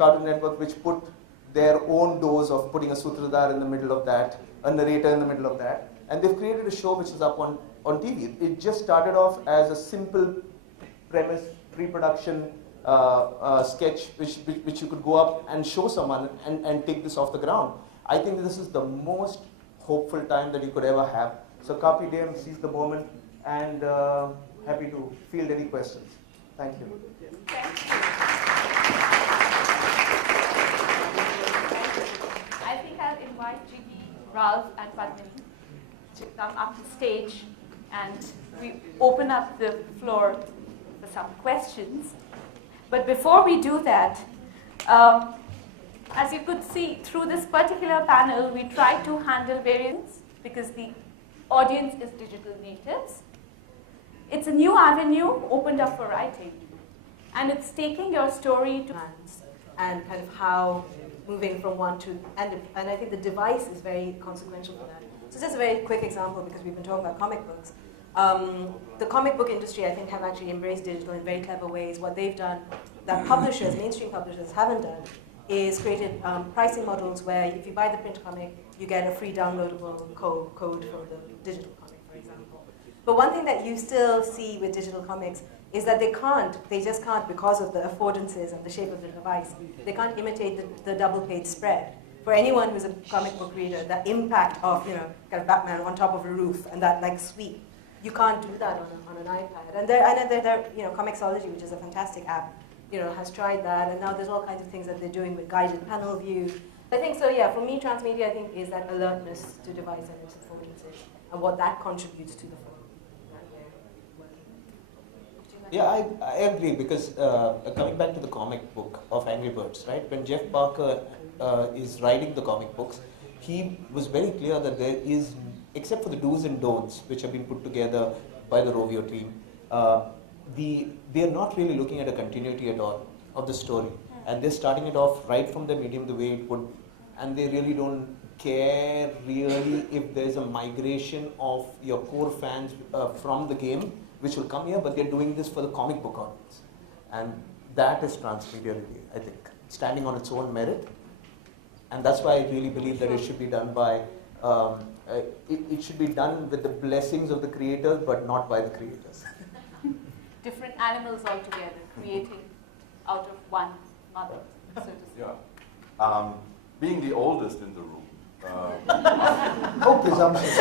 Cartoon Network which put their own dose of putting a sutradhar in the middle of that, a narrator in the middle of that, and they've created a show which is up on TV. It just started off as a simple premise, pre-production sketch which you could go up and show someone and take this off the ground. I think this is the most hopeful time that you could ever have. So carpe diem, seize the moment, and happy to field any questions. Thank you. Thank you. I think I'll invite Jiggy, Ralph, and Padmini to come up the stage, and we open up the floor for some questions. But before we do that, as you could see through this particular panel, we try to handle variants because the audience is digital natives. It's a new avenue opened up for writing, and it's taking your story to and kind of how moving from one to, and I think the device is very consequential for that. So just a very quick example, because we've been talking about comic books. The comic book industry, I think, have actually embraced digital in very clever ways. What they've done that publishers, mainstream publishers, haven't done is created pricing models where if you buy the print comic, you get a free downloadable code for the digital comic, for example. But one thing that you still see with digital comics is that they just can't, because of the affordances and the shape of the device, they can't imitate the double-page spread. For anyone who's a comic book reader, the impact of, kind of Batman on top of a roof and that like sweep, you can't do that on an iPad. And there, Comixology, which is a fantastic app, has tried that, and now there's all kinds of things that they're doing with guided panel view. I think so, yeah, for me, Transmedia, I think, is that alertness to device and its affordances, and what that contributes to the film. Yeah, I agree, because coming back to the comic book of Angry Birds, right? When Jeff Parker is writing the comic books, he was very clear that there is, except for the do's and don'ts, which have been put together by the Rovio team, they are not really looking at a continuity at all of the story. And they're starting it off right from the medium the way it would, and they really don't care really if there's a migration of your core fans from the game, which will come here, but they're doing this for the comic book audience. And that is Transmedia, really, I think, standing on its own merit. And that's why I really believe that it should be done by, it should be done with the blessings of the creators, but not by the creators. Different animals altogether, creating out of one mother, so to say. Yeah. Being the oldest in the room. Oh, presumptuous.